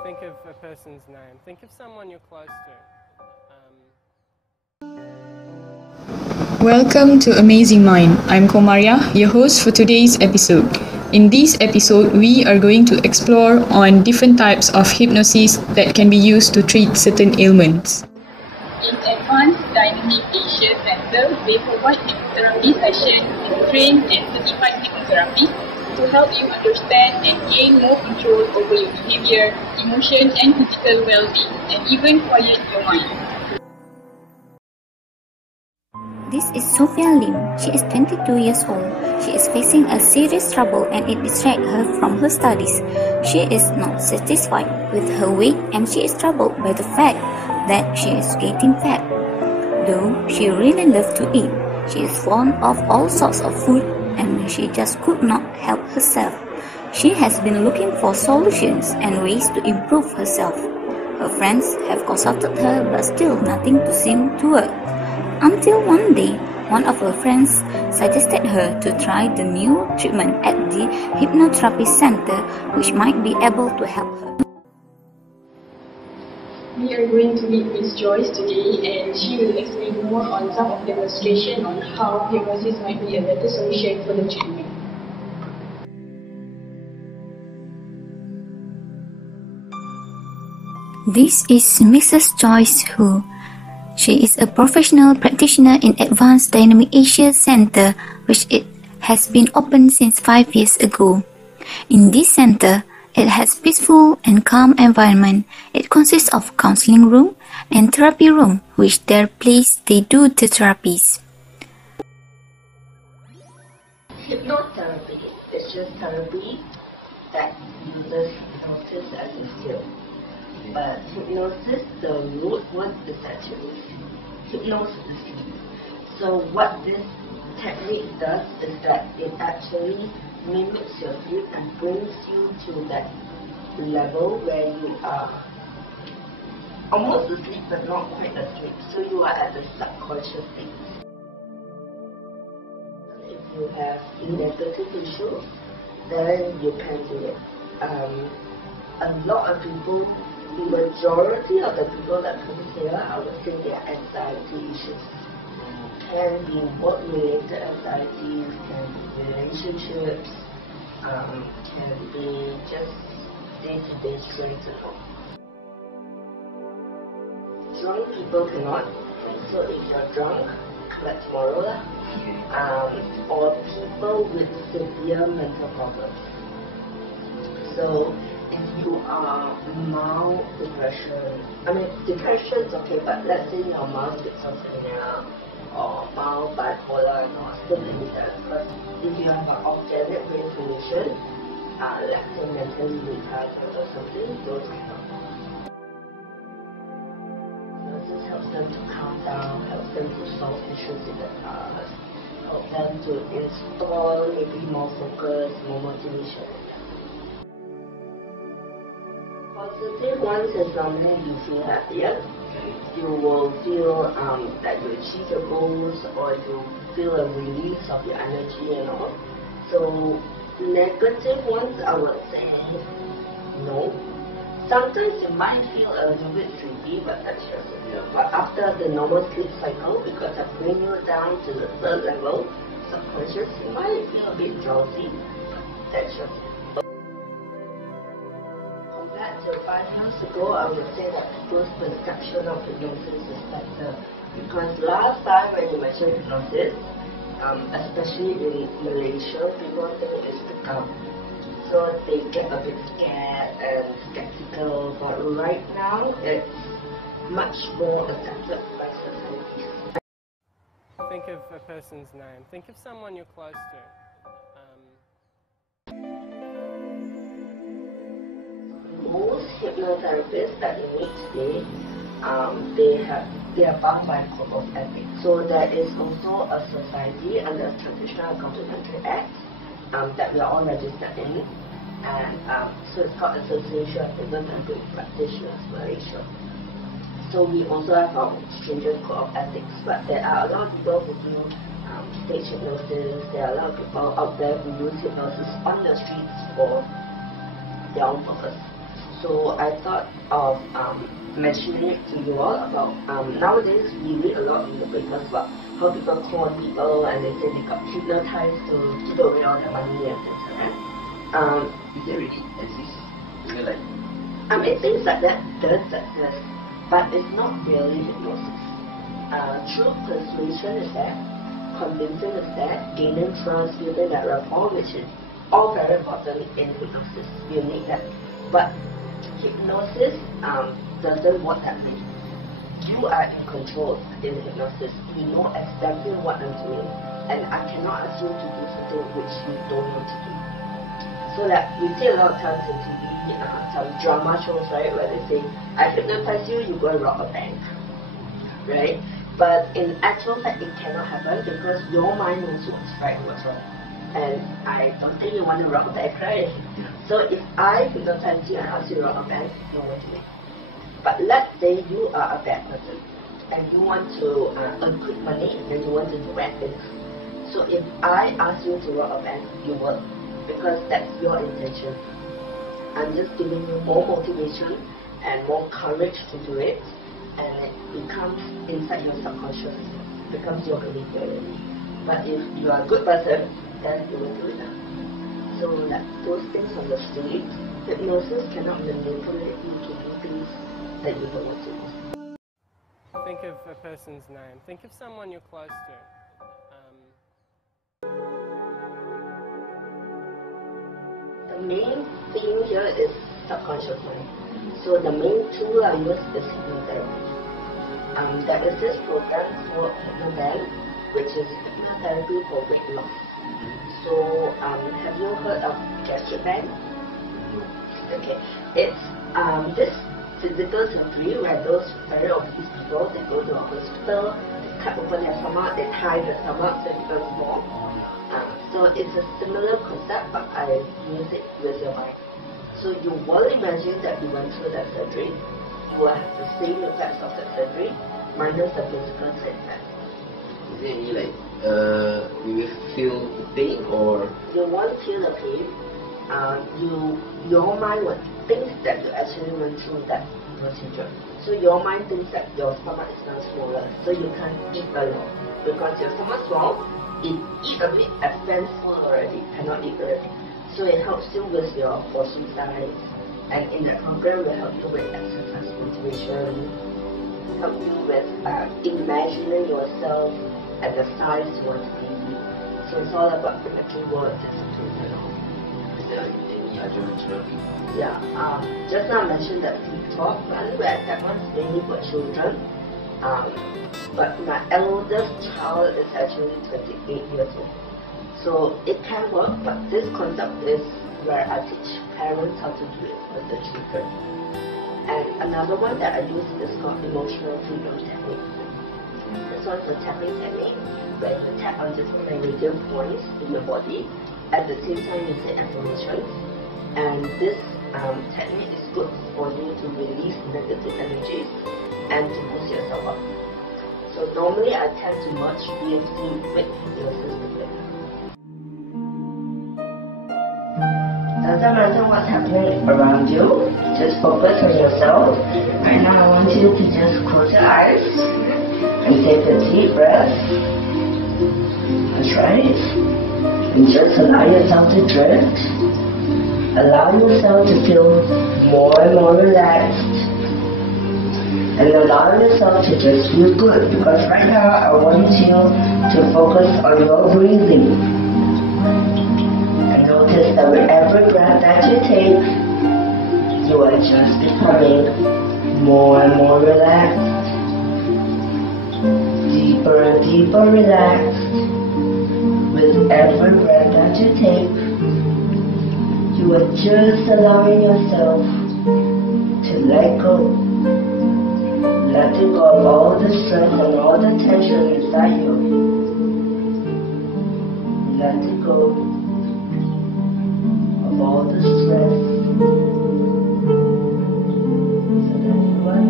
Think of a person's name. Think of someone you're close to. Welcome to Amazing Mind. I'm Komaria, your host for today's episode. In this episode, we are going to explore on different types of hypnosis that can be used to treat certain ailments. In Advanced Dynamic Asia Center, they provide hypnotherapy sessions with trained and certified hypnotherapists to help you understand and gain more control over your behavior, emotion, and physical well-being, and even quiet your mind. This is Sophia Lim. She is 22 years old. She is facing a serious trouble and it distracts her from her studies. She is not satisfied with her weight and she is troubled by the fact that she is getting fat. Though she really loves to eat, she is fond of all sorts of food and she just could not help herself. She has been looking for solutions and ways to improve herself. Her friends have consulted her but still nothing to seem to work. Until one day, one of her friends suggested her to try the new treatment at the hypnotherapy center, which might be able to help her. We are going to meet Miss Joyce today, and she will explain more on some of demonstration on how hypnosis might be a better solution for the treatment. This is Mrs. Joyce Hue. She is a professional practitioner in Advanced Dynamic Asia Center, which it has been open since 5 years ago. In this center, it has peaceful and calm environment. It consists of counseling room and therapy room, which their place they do the therapies. Hypnotherapy is just therapy that uses hypnosis as a skill. But hypnosis, the root word is actually hypnosis. So what this technique does is that it actually mimics your sleep and brings you to that level where you are almost asleep but not quite asleep. So you are at the subconscious state. If you have negative issues, then you can do it. A lot of people, the majority of the people that come here, I would say they are anxiety issues. Can be work-related anxieties, can be relationships, can be just day-to-day stress and all. Drunk people cannot. So if you're drunk, collect tomorrow lah. Or people with severe mental problems. So if you are mild depression, depression is okay, but let's say you're mild schizophrenia or mild bipolar and all, still can be done. But if you have an organic brain condition, let's say mentally retarded or something, those cannot. This helps them to calm down, helps them to solve issues in the past, helps them to install maybe more focus, more motivation. Positive ones is normally you feel happier. You will feel that you achieve your goals, or you feel a release of your energy and all. So negative ones, I would say no. Sometimes you might feel a little bit sleepy, but that's just it. But after the normal sleep cycle, because I bring you down to the third level, subconscious, you might feel a bit drowsy. That's just it. Compared to 5 years ago, I would say that people's perception of hypnosis is better. Because last time when you mentioned hypnosis, especially in Malaysia, people think it's the scam. So they get a bit scared and skeptical, but right now it's much more accepted by society. Think of a person's name. Think of someone you're close to. Most hypnotherapists that you meet today, they are bound by a code of ethics. So there is also a society under the Traditional Complementary Act that we are all registered in, and so it's called Association of Hypnotherapy Practitioners Malaysia. So we also have our stringent code of ethics, but there are a lot of people who do stage hypnosis. There are a lot of people out there who use hypnosis on the streets for their own purpose. So I thought of mentioning it to you all about nowadays we read a lot in the papers about how people con people and they say they got hypnotized to give away all their money and things like that. Is it really exist? Is it like? It seems like that does exist, but it's not really hypnosis. True persuasion is that, convincing is that, gaining trust, building that rapport, which is all very important in hypnosis. You need that. But hypnosis doesn't work that way. You are in control in hypnosis. You know exactly what I'm doing, and I cannot ask you to do something which you don't want to do. So that we see a lot of times in TV, some drama shows, right, where they say, I hypnotize you, you go and rob a bank, right? But in actual fact, it cannot happen because your mind knows what's right and what's wrong. And I don't think you want to rob a bank, right? So if I hypnotize you and ask you to rob a bank, you won't do it. But let's say you are a bad person and you want to earn quick money and you want to do bad things. So if I ask you to rob a bank, you will, because that's your intention. I'm just giving you more motivation and more courage to do it, and it becomes inside your subconscious, becomes your behavior already. But if you are a good person, then you will do it now. So like those things on the street, hypnosis cannot manipulate you to do things that you don't want to do. Think of a person's name. Think of someone you're close to. The main theme here is subconscious mind. So the main tool I use is hypnotherapy. There is this program called Hypnobank, which is hypnotherapy for weight loss. So have you heard of gastric bank? Okay, it's this physical surgery where those very obese people, they go to a hospital, they cut open their stomach, they tie the stomach so it becomes small. So it's a similar concept, but I use it with your mind. So you will imagine that you went through that surgery. You will have the same effects of that surgery, minus the physical treatment. Is it any like you will feel the pain or? You won't feel the pain. Your mind will think that you actually went through that procedure. So your mind thinks that your stomach is now smaller, so you can't eat a lot because your stomach small. It eat a bit at full already, cannot eat already. So it helps you with your portion size, and in the program will help you with exercise motivation, help you with imagining yourself at the size you want to be. So it's all about the words and all. Is there like any other therapy? Yeah, just now I mentioned that deep talk one, where that one's mainly for children. But my eldest child is actually 28 years old. So it can work, but this concept is where I teach parents how to do it with the children. And another one that I use is called emotional freedom technique. This one's a tapping technique where you tap on different meridian points in your body. At the same time you say affirmations. And this technique is good for you to release negative energies and to boost yourself up. So normally I tend to merge EFT with hypnosis together. Doesn't matter what's happening around you, just focus on yourself. Right now I want you to just close your eyes and take a deep breath. That's right. And just allow yourself to drift. Allow yourself to feel more and more relaxed. And allow yourself to just feel good, because right now I want you to focus on your breathing. And notice that with every breath that you take, you are just becoming more and more relaxed. Deeper and deeper relaxed. With every breath that you take, you are just allowing yourself to let go. Letting go of all the stress and all the tension inside you. Letting go of all the stress. So that you are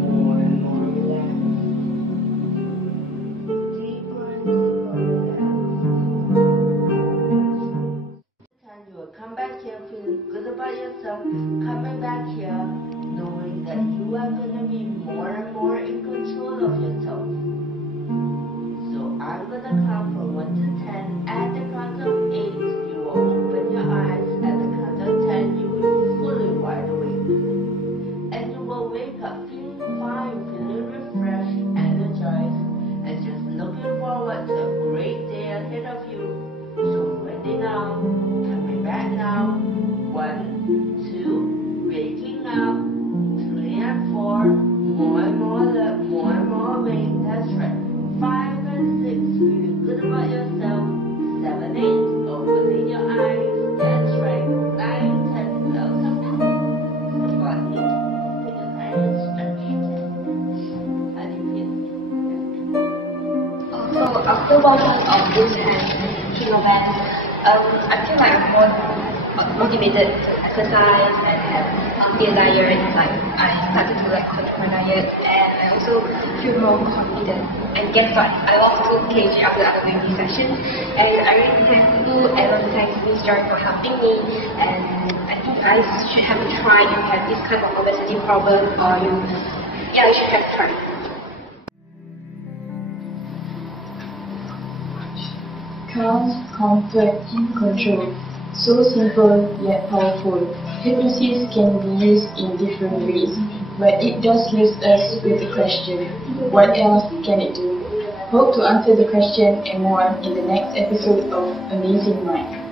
more and more relaxed. Deeper and deeper relaxed. You will come back here feeling good about yourself. coming back here, knowing that you are going to be more and more in control of yourself. So I'm going to count from 1 to 10. At the count of 8, you will open your eyes. At the count of 10, you will be fully wide awake. And you will wake up feeling fine, feeling refreshed, energized, and just looking forward to a great day ahead of you. So ready now, coming back now. 1, 2, waking up. 3 and 4, more and more alert, more and more awake. That's right. 5 and 6, feeling good about yourself. 7, 8, opening your eyes. That's right. 9, 10, lots of body. Open your eyes, stretch. How do you feel? So after 1 month of this chemo ban, I feel like more motivated to exercise and have healthier diet. Like I started to control my diet, and I also feel more confident. And guess what? I lost 2 kg after undergoing these sessions, and I really thank you and also thank Miss Joy for helping me. And I think you guys should have a try if you have this kind of obesity problem, or you should have a try. Count, comfort, control. So simple yet powerful. Hypnosis can be used in different ways, but it just leaves us with the question, what else can it do? Hope to answer the question and more in the next episode of Amazing Mind.